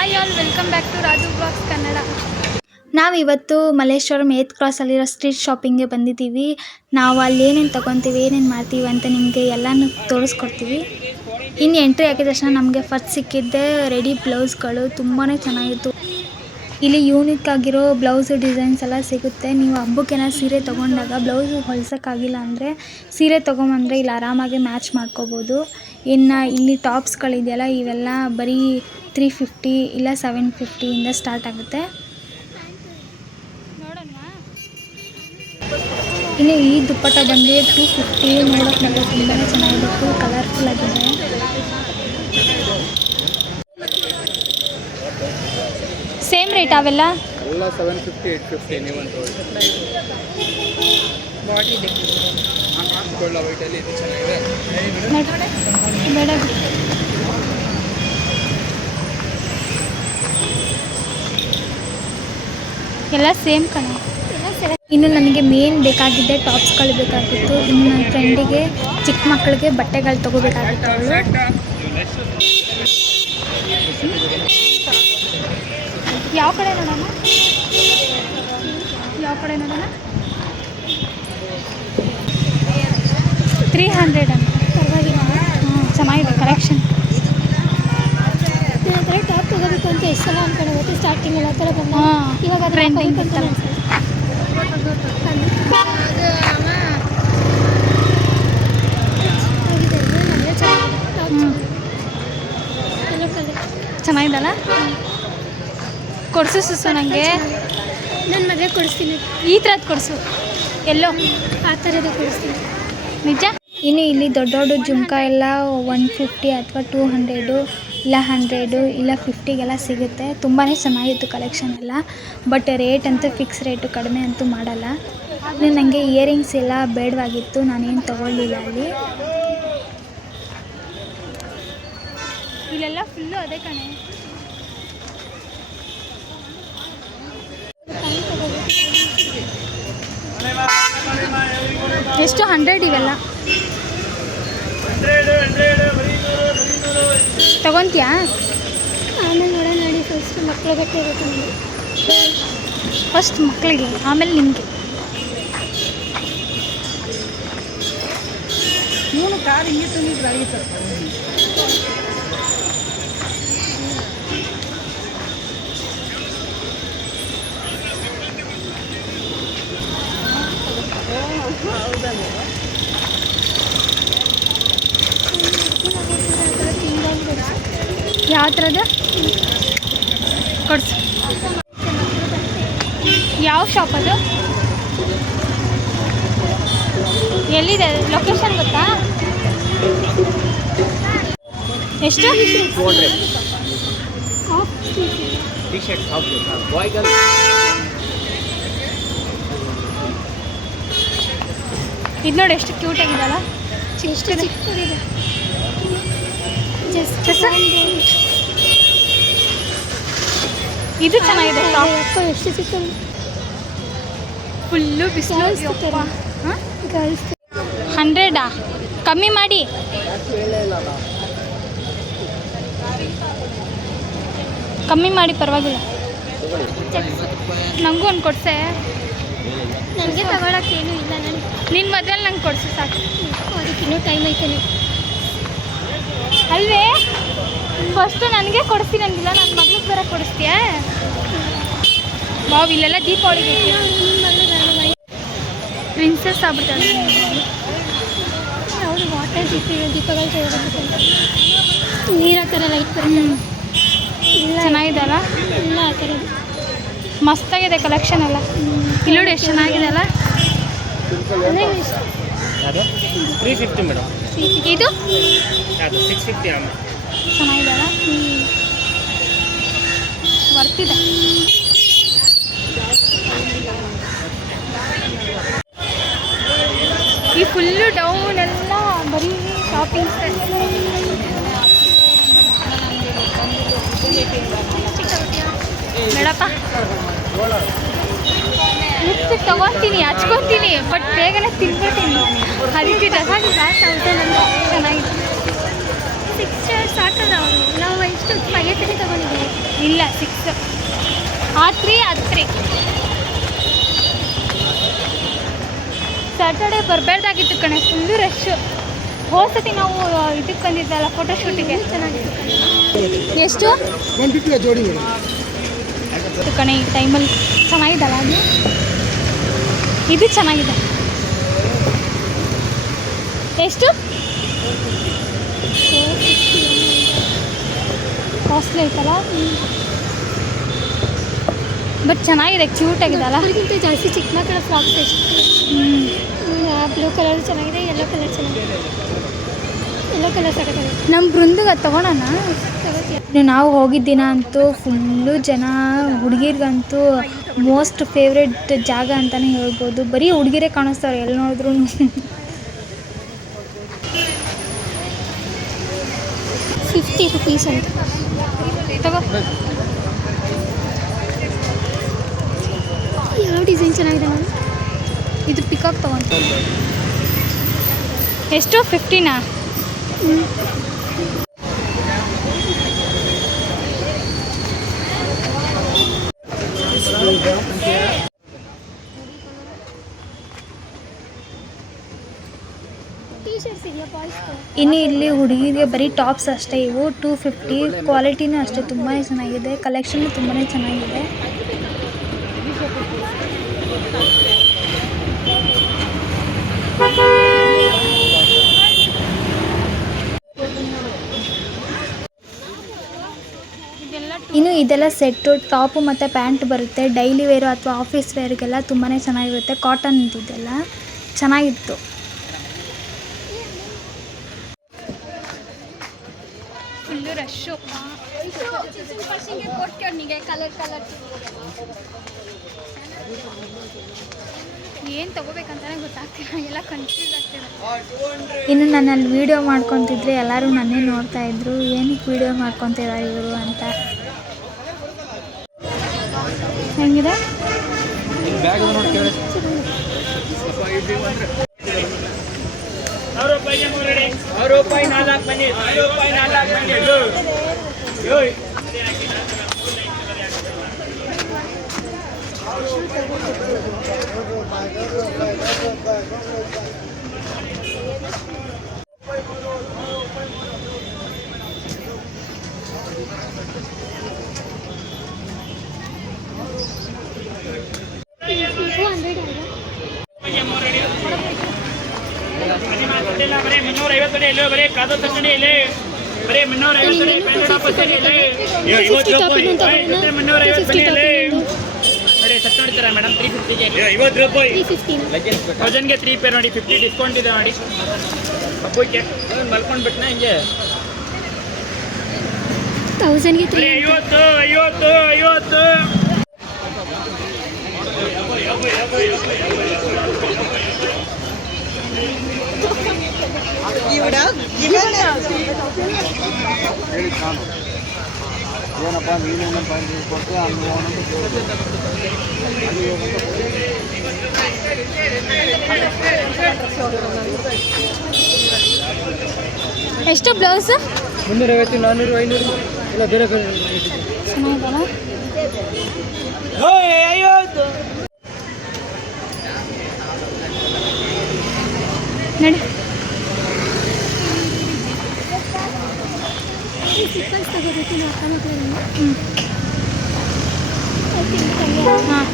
Hi all, welcome back to Raju blogs Kannada. ನಾವಿವತ್ತು Malleshwaram 8th ಕ್ರಾಸಲ್ಲಿರೋ street ಶಾಪಿಂಗ್ಗೆ ಬಂದಿದ್ದೀವಿ. ನಾವು ಅಲ್ಲಿ ಏನೇನು ತೊಗೊತೀವಿ, ಏನೇನು ಮಾಡ್ತೀವಿ ಅಂತ ನಿಮಗೆ ಎಲ್ಲನೂ ತೋರಿಸ್ಕೊಡ್ತೀವಿ. ಇನ್ನು ಎಂಟ್ರಿ ಹಾಕಿದ ತಕ್ಷಣ ನಮಗೆ ಫಸ್ಟ್ ಸಿಕ್ಕಿದ್ದೆ ರೆಡಿ ಬ್ಲೌಸ್ಗಳು. ತುಂಬಾ ಚೆನ್ನಾಗಿತ್ತು. ಇಲ್ಲಿ ಯೂನಿಕ್ ಆಗಿರೋ ಬ್ಲೌಸ್ ಡಿಸೈನ್ಸ್ ಎಲ್ಲ ಸಿಗುತ್ತೆ. ನೀವು ಹಬ್ಬಕ್ಕೆನ ಸೀರೆ ತೊಗೊಂಡಾಗ ಬ್ಲೌಸು ಹೊಲ್ಸೋಕ್ಕಾಗಿಲ್ಲ ಅಂದರೆ ಸೀರೆ ತೊಗೊಂಬಂದರೆ ಇಲ್ಲಿ ಆರಾಮಾಗಿ ಮ್ಯಾಚ್ ಮಾಡ್ಕೋಬೋದು. ಇನ್ನು ಇಲ್ಲಿ ಟಾಪ್ಸ್ಗಳಿದೆಯಲ್ಲ, ಇವೆಲ್ಲ ಬರೀ 350 ಇಲ್ಲ 750ಇಂದ ಸ್ಟಾರ್ಟ್ ಆಗುತ್ತೆ. ಇನ್ನು ಈ ದುಪ್ಪಟ್ಟ ಬಂದು 250. ನೋಡೋಕೆ ತುಂಬಾ ಚೆನ್ನಾಗಿದೆ, ಫುಲ್ ಕಲರ್ಫುಲ್ ಆಗಿದೆ. ಸೇಮ್ ರೇಟ್ ಅವೆಲ್ಲ 750 850 ನೀವಂತ ಬಾಡಿ ಇದೆ ಹಾಕೊಳ್ಳ ವೈಟಲ್ಲಿ ಇದು ಚೆನ್ನಾಗಿದೆ ಬೇಡ. ಎಲ್ಲ ಸೇಮ್ ಕಣ. ಇನ್ನು ನನಗೆ ಮೇನ್ ಬೇಕಾಗಿದ್ದೆ ಟಾಪ್ಸ್ಗಳು ಬೇಕಾಗಿತ್ತು. ಇನ್ನು ನನ್ನ ಫ್ರೆಂಡಿಗೆ ಚಿಕ್ಕ ಮಕ್ಕಳಿಗೆ ಬಟ್ಟೆಗಳು ತೊಗೋಬೇಕಾಗಿತ್ತು. ಅವಳು ಯಾವ ಕಡೆ ನೋಡೋಣ, ಯಾವ ಕಡೆ ನೋಡೋಣ. 300 ಅಂತ ಪರವಾಗಿಲ್ಲ. ಚೆನ್ನಾಗಿದೆ ಕಲೆಕ್ಷನ್. ಟಾಪ್ ತಗೋಬೇಕು ಅಂತ ಎಷ್ಟು ಸಲ ಅನ್ಕೊಂಡು ಸ್ಟಾರ್ಟಿಂಗ್ ಎಲ್ಲ ಥರ ಬಂದ. ಇವಾಗ ಟ್ರೆಂಡಿಂಗ್ ಬರ್ತಲ್ಲ. ಚೆನ್ನಾಗಿದಲ್ಲ, ಕೊಡಿಸು ಸುಸು. ನನಗೆ ನನ್ನ ಮದುವೆ ಕೊಡಿಸ್ತೀನಿ. ಈ ಥರದ್ದು ಕೊಡಿಸು, ಎಲ್ಲೋ ಆ ಥರದ್ದು ಕೊಡಿಸ್ತೀನಿ ನಿಜ. ಇನ್ನು ಇಲ್ಲಿ ದೊಡ್ಡ ದೊಡ್ಡ ಜುಮ್ಕ ಎಲ್ಲ 150 ಅಥವಾ 200 ಇಲ್ಲ 100 ಇಲ್ಲ 50ಗೆಲ್ಲ ಸಿಗುತ್ತೆ. ತುಂಬಾ ಚೆನ್ನಾಗಿತ್ತು ಕಲೆಕ್ಷನ್ ಎಲ್ಲ. ಬಟ್ ರೇಟ್ ಅಂತೂ ಫಿಕ್ಸ್ ರೇಟು, ಕಡಿಮೆ ಅಂತೂ ಮಾಡಲ್ಲ. ಇನ್ನು ನನಗೆ ಇಯರಿಂಗ್ಸ್ ಎಲ್ಲ ಬೇಡವಾಗಿತ್ತು, ನಾನೇನು ತೊಗೊಳ್ಳಿಲ್ಲ ಅಲ್ಲಿ. ಇಲ್ಲೆಲ್ಲ ಫುಲ್ಲು ಅದೇ ಕಣೆ. ಎಷ್ಟು 100 ಇವೆಲ್ಲ ತಗೊತೀಯಾ? ಆಮೇಲೆ ನೋಡೋಣ ನೋಡಿ. ಫಸ್ಟ್ ಮಕ್ಕಳ ಬಟ್ಟೆ ಇರುತ್ತೆ ನಮಗೆ. ಫಸ್ಟ್ ಮಕ್ಕಳಿಗೆ, ಆಮೇಲೆ ನಿಮಗೆ. ಇವನು ಕಾರ್ ಹಿಂಗೆ ತಂದಿದ್ರೆ ಆಗಿತ್ತು. ಯಾವ ಥರದ ಕೊಡಿಸು. ಯಾವ ಶಾಪ್ ಅದು? ಎಲ್ಲಿದೆ ಲೊಕೇಶನ್ ಗೊತ್ತಾ? ಎಷ್ಟು? 200 T shirt half boy girl. ಇದು ನೋಡಿ ಎಷ್ಟು ಕ್ಯೂಟ್ ಆಗಿದೆಯಲ್ಲ. ಎಷ್ಟು ಚಿಕ್ಕದಿದೆ. ಇದು ಚೆನ್ನಾಗಿದೆ. ಅಪ್ಪ ಎಷ್ಟು ಚಿಕ್ಕದು. ಫುಲ್ಲು ಬಿಸಿಲು. ಗರ್ಲ್ಸ್ 100 ಕಮ್ಮಿ ಮಾಡಿ. ಕಮ್ಮಿ ಮಾಡಿ ಪರವಾಗಿಲ್ಲ. ನನಗೂ ಒಂದು ಕೊಡ್ಸೆ. ನನಗೆ ತಗೊಳಕ್ಕೇನು ಇಲ್ಲ. ನನಗೆ ನಿನ್ನ ಮದುವೆಲಿ ನಂಗೆ ಕೊಡಿಸು ಸಾಕು. ಅದಕ್ಕಿನ್ನೂ ಟೈಮ್ ಐತೆ. ಅಲ್ವೇ, ಫಸ್ಟು ನನಗೆ ಕೊಡಿಸ್ತೀನಿ ಅಂದಿಲ್ಲ, ನನ್ನ ಮಗಳಿಗೆ ಬರೋ ಕೊಡಿಸ್ತೀಯಾ? ಬಾವ್, ಇಲ್ಲೆಲ್ಲ ದೀಪಾವಳಿಗೆ ಪ್ರಿನ್ಸೆಸ್ ಆಗ್ಬಿಡ್ತಾಳೆ. ಅವರು ವಾಟರ್ ದೀಪಗಳು ತಗೋಬೇಕಂತ. ನೀರು ಆ ಥರ ಲೈಟ್ ಬರುತ್ತೆ. ಇಲ್ಲ ಚೆನ್ನಾಗಿದೆಯಲ್ಲ, ಇಲ್ಲ ಆ ಥರ ಮಸ್ತಾಗಿದೆ ಕಲೆಕ್ಷನ್ ಎಲ್ಲ. ಇಲ್ಲೋಡಿ ಎಷ್ಟು ಚೆನ್ನಾಗಿದೆ ಅಲ್ಲ. ಅಂದರೆ ಅದು 350 ಮೇಡಮ್. ಇದು ಅದು 650 ಆಮೇಲೆ ಚೆನ್ನಾಗಿದೆ ಅಲ್ಲ, ವರ್ತಿದೆ. ಈ ಫುಲ್ಲು ಡೌನ್ ಎಲ್ಲ ಬರೀ ಶಾಪಿಂಗ್ಸ್. ಬೇಡಪ್ಪ, ಲಿಪ್ಸ್ಟಿಕ್ ತೊಗೊತೀನಿ, ಹಚ್ಕೊತೀನಿ, ಬಟ್ ಬೇಗನೆ ತಿನ್ಬಿಡ್ತೀನಿ. ಅದಕ್ಕೆ ಚೆನ್ನಾಗಿದೆ. 6 ಸಾಕಲ್ಲ ಅವರು. ನಾವು ಎಷ್ಟು 5 ತಗೊಂಡಿದ್ದೀವಿ. ಇಲ್ಲ 6 ಆ3 ಅದು 3 ಸ್ಯಾಟರ್ಡೇ ಬರಬೇಡ್ದಾಗಿತ್ತು ಕಣೆ, ಫುಲ್ಲು ರಶ್ಶು. ಹೋದ್ಸತಿ ನಾವು ಇದಕ್ಕೆ ಬಂದಿದ್ದಲ್ಲ ಫೋಟೋಶೂಟಿಗೆ, ಚೆನ್ನಾಗಿತ್ತು. ಎಷ್ಟು 150 ಜೋಡಿ ಮೇಡಮ್. ಇದು ಕಣೆ ಈ ಟೈಮಲ್ಲಿ ಚೆನ್ನಾಗಿದ್ದಲ್ಲ ಅದು, ಇದು ಚೆನ್ನಾಗಿದೆ. ಎಷ್ಟು ಕಾಸ್ಟ್ಲಿ ಐತಲ್ಲ, ಬಟ್ ಚೆನ್ನಾಗಿದೆ, ಕ್ಯೂಟ್ ಆಗಿದೆಲ್ಲ. ಅದಕ್ಕಿಂತ ಜಾಸ್ತಿ ಚಿಕ್ಕ ಮಕ್ಕಳ ಫ್ರಾಕ್ಸ್ ಎಷ್ಟು. ಬ್ಲೂ ಕಲರ್ ಚೆನ್ನಾಗಿದೆ, ಯೆಲ್ಲೋ ಕಲರ್ ಚೆನ್ನಾಗಿದೆ. ಯೆಲ್ಲೋ ಕಲರ್ ಸಾಕಾಗಿದೆ. ನಮ್ಮ ಬೃಂದಿಗೆ ಅದು ತೊಗೊಳೋಣ. ನಾವು ಹೋಗಿದ್ದ ದಿನ ಅಂತೂ ಫುಲ್ಲು ಜನ, ಹುಡುಗಿರ್ಗಂತೂ ಮೋಸ್ಟ್ ಫೇವ್ರೆಟ್ ಜಾಗ ಅಂತಲೇ ಹೇಳ್ಬೋದು. ಬರೀ ಹುಡುಗಿರೇ ಕಾಣಿಸ್ತಾರೆ ಎಲ್ಲಿ ನೋಡಿದ್ರು. 50 rupees ಅಂತ ತಗೋ. ಯಾವ ಡಿಸೈನ್ ಚೆನ್ನಾಗಿದೆ ನಾನು. ಇದು ಪಿಕಾಕ್ ತಗೊಂತ. ಎಷ್ಟು 50ನಾ? ಟೀ ಶರ್ಟ್ಸ್ ಇದೆಯಾ ಬಾಯ್ಸ್ದು? ಇನ್ನು ಇಲ್ಲಿ ಹುಡುಗಿಗೆ ಬರೀ ಟಾಪ್ಸ್ ಅಷ್ಟೇ, ಇವು 250. ಕ್ವಾಲಿಟಿನೂ ಅಷ್ಟೇ ತುಂಬಾ ಚೆನ್ನಾಗಿದೆ, ಕಲೆಕ್ಷನ್ ತುಂಬಾ ಚೆನ್ನಾಗಿದೆ. ಇನ್ನು ಇದೆಲ್ಲ ಸೆಟ್ಟು, ಟಾಪು ಮತ್ತು ಪ್ಯಾಂಟ್ ಬರುತ್ತೆ. ಡೈಲಿ ವೇರು ಅಥವಾ ಆಫೀಸ್ ವೇರ್ಗೆಲ್ಲ ತುಂಬಾ ಚೆನ್ನಾಗಿರುತ್ತೆ. ಕಾಟನ್ ಇದೆಲ್ಲ ಚೆನ್ನಾಗಿತ್ತು. Full rush. ಏನು ತೊಗೋಬೇಕಂತಾನೆ ಗೊತ್ತಾಗ್ತಿಲ್ಲ, ಎಲ್ಲ ಕನ್ಫ್ಯೂಸ್ ಆಗ್ತಿದೆ. ಇನ್ನು ನಾನು ಅಲ್ಲಿ ವೀಡಿಯೋ ಮಾಡ್ಕೊತಿದ್ರೆ ಎಲ್ಲರೂ ನನ್ನೇ ನೋಡ್ತಾ ಇದ್ರು, ಏನಕ್ಕೆ ವೀಡಿಯೋ ಮಾಡ್ಕೊತಿದ್ದಾರೆ ಇವರು ಅಂತ. ಹೆಂಗಿದೆ? ಬ್ಯಾಗ್ ನೋಡಿ ಕೇಳಿ. ರೂಪಾಯಿ 4 ಬನ್ನಿ, ರೂಪಾಯಿ 4 ಬನ್ನಿ. ಬರೀ 350 ಇಲ್ಲ, ಬರೀ ಕಾದು ತಗೊಂಡು ಇಲ್ಲಿ ಬರೀ 350 ನೋಡಿದ್ದೀರಾ ಮೇಡಮ್? 350ಗೆ 50 ರೂಪಾಯಿ. 1000ಗೆ 3 ಪೇರ್ ನೋಡಿ, 50 ಡಿಸ್ಕೌಂಟ್ ಇದೆ ನೋಡಿ. ಹಬ್ಬಕ್ಕೆ ಮಲ್ಕೊಂಡ್ಬಿಟ್ನ ಹಿಂಗೆ 1000ಗೆ 3. 50 50 50. ಏನಪ್ಪ ನೀನೇನಪ್ಪ ಕೊಡ್ತೀಯ ಎಷ್ಟು ಬ್ಲೌಸ್? 350 400 500 ಇಲ್ಲ ಬೇರೆ ಬೇರೆ ಚೆನ್ನಾಗಿದಲ್ಲ. ನೋಡಿ ಸಿಪ್ಪಲ್ಸ್ ತಗೋಬೇಕು ನಾವು ಅಕ್ಕ ಮಕ್ಕಳನ್ನ. ಹಾಂ,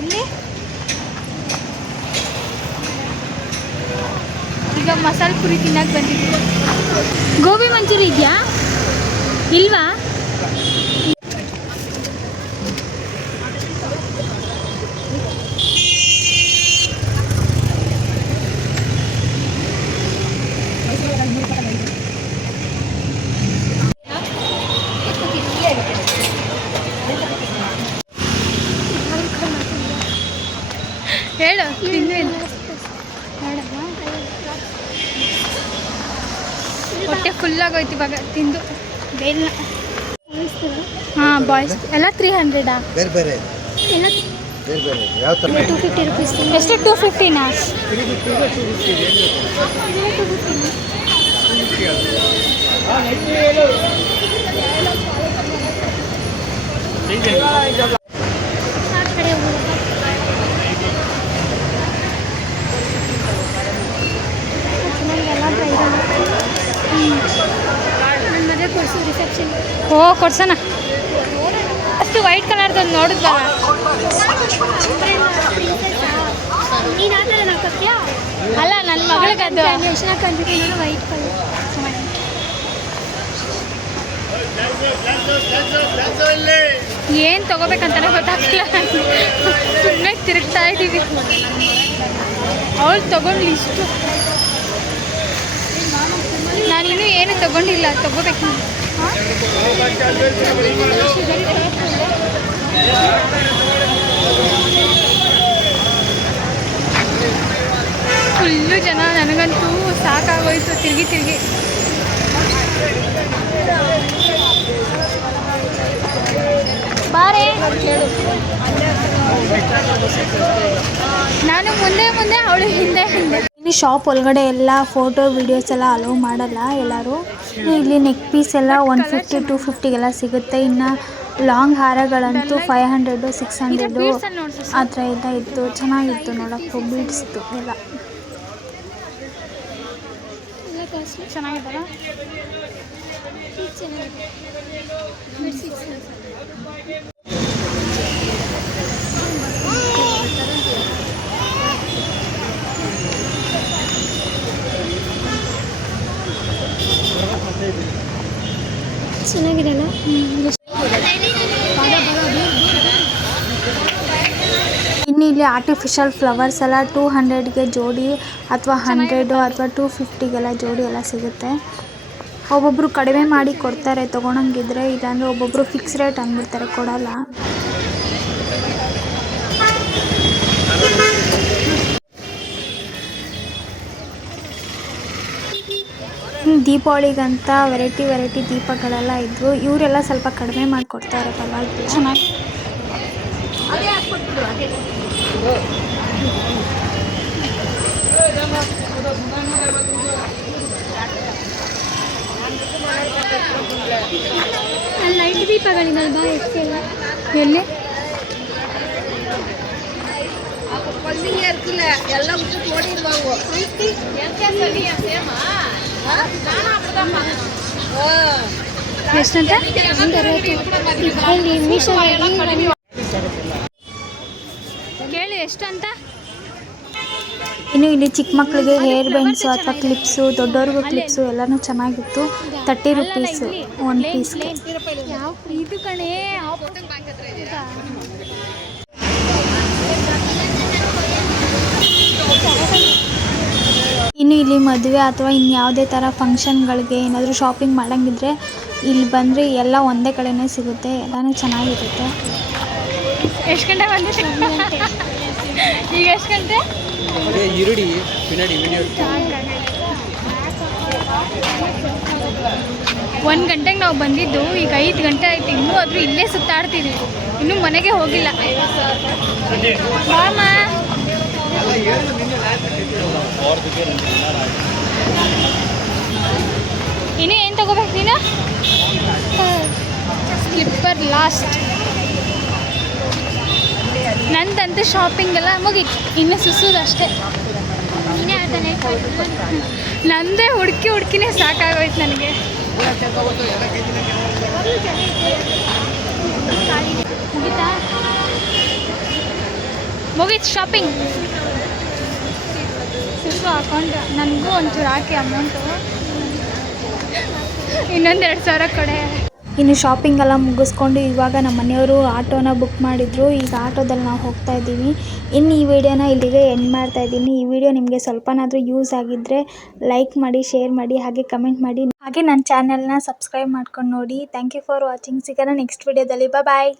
ಎಲ್ಲಿ ಈಗ ಮಸಾಲೆ ಪುರಿ ತಿನ್ನಕ್ಕೆ ಬಂದಿದ್ದೀವಿ. ಗೋಬಿ ಮಂಚೂರಿ ಇದೆಯಾ ಇಲ್ವಾ? ಹೇಳು, ಹೊಟ್ಟೆ ಫುಲ್ಲಾಗೋಯ್ತು ಇವಾಗ ತಿಂದು ಬೇಲ್ನ. ಹಾಂ ಬಾಯ್ಸ್ ಎಲ್ಲ 300 ಬೇರೆ ಬೇರೆ ಎಲ್ಲ ಬೇರೆ ಬೇರೆ ಯಾವ ಥರ 250 rupees. ಎಷ್ಟು? 250ನಾ? 350 ಆ ಕಡೆ ಹೋಗೋದು. ಚೆನ್ನಾಗೆಲ್ಲ ಬ್ರೈಡಲ್. ನನ್ನ ಮದುವೆ ಕೊಡಿಸು ರಿಸೆಪ್ಷನ್. ಓ ಕೊಡ್ಸೋಣ. ಅಷ್ಟು ವೈಟ್ ಕಲರ್ದು ನೋಡಿದ್ವಲ್ಲ. ನೀನು ಆ ಥರ ಹಾಕೋತ್ಯಾ? ಅಲ್ಲ ನನ್ನ ಮಗಳಿಗೆ ಅದು ಎಷ್ಟು ಹಾಕೊಂಡಿದ್ದೀನಿ ನಾನು ವೈಟ್ ಕಲರ್. ಏನು ತೊಗೋಬೇಕಂತಲೇ ಗೊತ್ತಾಗ್ತಿಲ್ಲ. ಸುಮ್ಮನೆ ತಿರುಗ್ತಾ ಇದ್ದೀವಿ. ಅವಳು ತೊಗೊಂಡ್ಲಿ ಇಷ್ಟು. ನಾನಿನ್ನೂ ಏನು ತೊಗೊಂಡಿಲ್ಲ, ತೊಗೋಬೇಕು. ಫುಲ್ಲು ಜನ. ನನಗಂತೂ ಸಾಕಾಗೋಯ್ತು ತಿರುಗಿ. ಬಾರೆ ನಾನು ಮುಂದೆ ಅವಳು ಹಿಂದೆ. ಇಲ್ಲಿ ಶಾಪ್ ಒಳಗಡೆ ಎಲ್ಲ ಫೋಟೋ ವಿಡಿಯೋಸ್ ಎಲ್ಲ ಅಲೋ ಮಾಡಲ್ಲ ಎಲ್ಲರೂ. ಇಲ್ಲಿ ನೆಕ್ ಪೀಸ್ ಎಲ್ಲ 150 250ಗೆಲ್ಲ ಸಿಗುತ್ತೆ. ಇನ್ನು ಲಾಂಗ್ ಹಾರಗಳಂತೂ 500 600 ಆ ಥರ ಎಲ್ಲ ಇತ್ತು. ಚೆನ್ನಾಗಿತ್ತು ನೋಡೋಕ್ಕೂ. ಬೀಡ್ಸ್ದು ಎಲ್ಲ ಚೆನ್ನಾಗಿದ್ದಲ್ಲ. ಚೆನ್ನಾಗಿದೆಲ್ಲ. ಇನ್ನು ಇಲ್ಲಿ ಆರ್ಟಿಫಿಷಿಯಲ್ ಫ್ಲವರ್ಸ್ ಎಲ್ಲ 200ಗೆ ಜೋಡಿ ಅಥವಾ 100 ಅಥವಾ 250ಗೆಲ್ಲ ಜೋಡಿ ಎಲ್ಲ ಸಿಗುತ್ತೆ. ಒಬ್ಬೊಬ್ಬರು ಕಡಿಮೆ ಮಾಡಿ ಕೊಡ್ತಾರೆ ತೊಗೊಳಂಗಿದ್ರೆ, ಇಲ್ಲಾಂದರೆ ಒಬ್ಬೊಬ್ಬರು ಫಿಕ್ಸ್ ರೇಟ್ ಅಂದ್ಬಿಡ್ತಾರೆ, ಕೊಡಲ್ಲ. ದೀಪಾವಳಿಗಂತ ವೆರೈಟಿ ದೀಪಗಳೆಲ್ಲ ಇದ್ವು. ಇವರೆಲ್ಲ ಸ್ವಲ್ಪ ಕಡಿಮೆ ಮಾಡಿ ಕೊಡ್ತಾರೆ, ಪರವಾಗಿಲ್ಲ. ಚೆನ್ನಾಗಿ ಅಲ್ಲಿ ಲೈಟ್ ದೀಪಗಳಿದಲ್ವಾ ಎಷ್ಟೆಲ್ಲ? ಎಲ್ಲಿ ಎಷ್ಟಂತ ಕೇಳಿ ಎಷ್ಟಂತ. ಇನ್ನು ಇಲ್ಲಿ ಚಿಕ್ಕ ಮಕ್ಕಳಿಗೆ ಹೇರ್ ಬೆಂಡ್ಸು ಅಥವಾ ಕ್ಲಿಪ್ಸು, ದೊಡ್ಡವ್ರಿಗೂ ಕ್ಲಿಪ್ಸು ಎಲ್ಲನೂ ಚೆನ್ನಾಗಿತ್ತು. 30 ರೂಪೀಸು ಒಂದು ಪೀಸ್ಗೆ. ಯಾವ ಇದು ಕಣೆ. ಇನ್ನು ಇಲ್ಲಿ ಮದುವೆ ಅಥವಾ ಇನ್ಯಾವುದೇ ಥರ ಫಂಕ್ಷನ್ಗಳಿಗೆ ಏನಾದರೂ ಶಾಪಿಂಗ್ ಮಾಡೋಂಗಿದ್ರೆ ಇಲ್ಲಿ ಬಂದರೆ ಎಲ್ಲ ಒಂದೇ ಕಡೆನೇ ಸಿಗುತ್ತೆ. ಎಲ್ಲನೂ ಚೆನ್ನಾಗಿರುತ್ತೆ. ಎಷ್ಟು ಗಂಟೆ ಬಂದಿದೆ? ಈಗ ಎಷ್ಟು ಗಂಟೆ? 1 ಗಂಟೆಗೆ ನಾವು ಬಂದಿದ್ದು. ಈಗ 5 ಗಂಟೆ ಆಯ್ತು. ಇನ್ನೂ ಆದರೂ ಇಲ್ಲೇ ಸುತ್ತಾಡ್ತಿದ್ವಿ. ಇನ್ನೂ ಮನೆಗೆ ಹೋಗಿಲ್ಲ. ಮಾಮ ಇನ್ನೂ ಏನು ತಗೋಬೇಕು ನೀನು? Slipper last. ನಂದಂತೂ ಶಾಪಿಂಗ್ ಎಲ್ಲ ಮುಗೀತು. ಇನ್ನು ಸುಸೋದು ಅಷ್ಟೇ. ನಂದೇ ಹುಡುಕಿನೇ ಸಾಕಾಗೋಯ್ತು ನನಗೆ. ಮುಗೀತಾ? ಮುಗೀತು ಶಾಪಿಂಗ್. ಸುಸು ಹಾಕೊಂಡು ನನಗೂ ಒಂಚೂರು ಹಾಕಿ ಅಮೌಂಟು. ಇನ್ನೊಂದು 2,000 ಕೊಡೆ. ಇನ್ನು ಶಾಪಿಂಗ್ ಎಲ್ಲ ಮುಗಿಸ್ಕೊಂಡು ಇವಾಗ ನಮ್ಮ ಮನೆಯವರು ಆಟೋನ ಬುಕ್ ಮಾಡಿದ್ರು. ಈಗ ಆಟೋದಲ್ಲಿ ನಾವು ಹೋಗ್ತಾ ಇದ್ದೀವಿ. ಇನ್ನು ಈ ವಿಡಿಯೋನ ಇಲ್ಲಿಗೆ ಎಂಡ್ ಮಾಡ್ತಾ ಇದ್ದೀನಿ. ಈ ವಿಡಿಯೋ ನಿಮಗೆ ಸ್ವಲ್ಪನಾದರೂ ಯೂಸ್ ಆಗಿದ್ದರೆ ಲೈಕ್ ಮಾಡಿ, ಶೇರ್ ಮಾಡಿ, ಹಾಗೆ ಕಮೆಂಟ್ ಮಾಡಿ. ಹಾಗೆ ನನ್ನ ಚಾನಲ್ನ ಸಬ್ಸ್ಕ್ರೈಬ್ ಮಾಡ್ಕೊಂಡು ನೋಡಿ. Thank you for watching. ಸಿಗೋಣ ನೆಕ್ಸ್ಟ್ ವಿಡಿಯೋದಲ್ಲಿ. ಬಾಯ್.